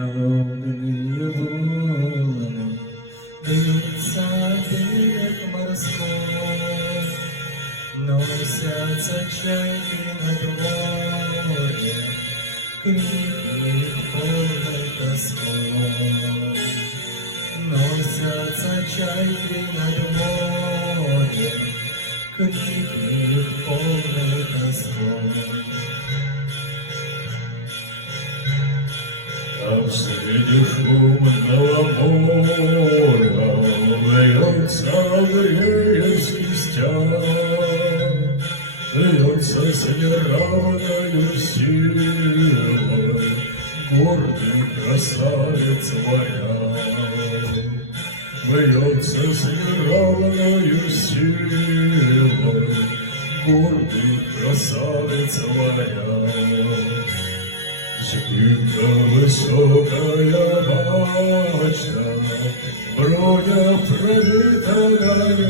Холодные волны бьются в берег морской, носятся чайки над морем, крики полной тоской. Носятся чайки над морем, крики полной тоской. Там среди шумного моря льется Андреевский стяг, льется с неравною силой гордый красавец моряк. Льется с неравною силой гордый красавец моряк. Спинка высокая мачта, броня пробитая